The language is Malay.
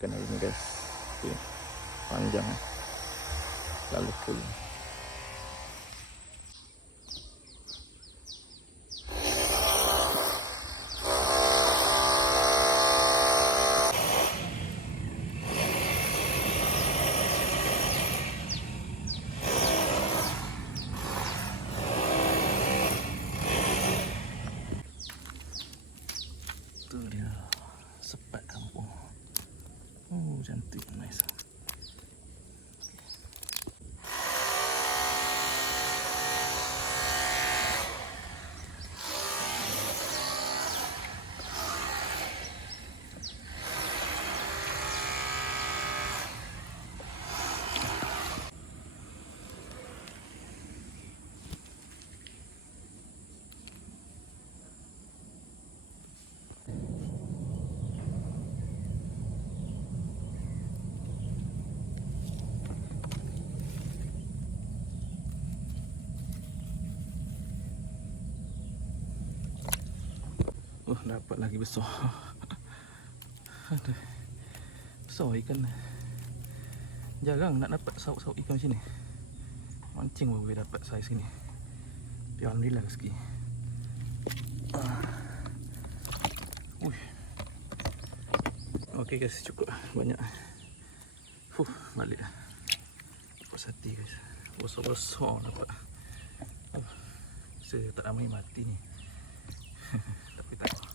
ikan hari ni guys. Okay. Panjang, lalu full. Tu dia sepat kampung. Oh, cantik, nice. Oh, dapat lagi besar. Aduh, besar ikan. Jarang nak dapat sauk-sauk ikan macam ni. Mancing baru boleh dapat saiz ni. Tapi alhamdulillah rezeki. Okey guys, cukup banyak. Balik dah. Puas hati guys. Besar-besar dapat. Saya tak ramai mati ni. Tapi tak apa.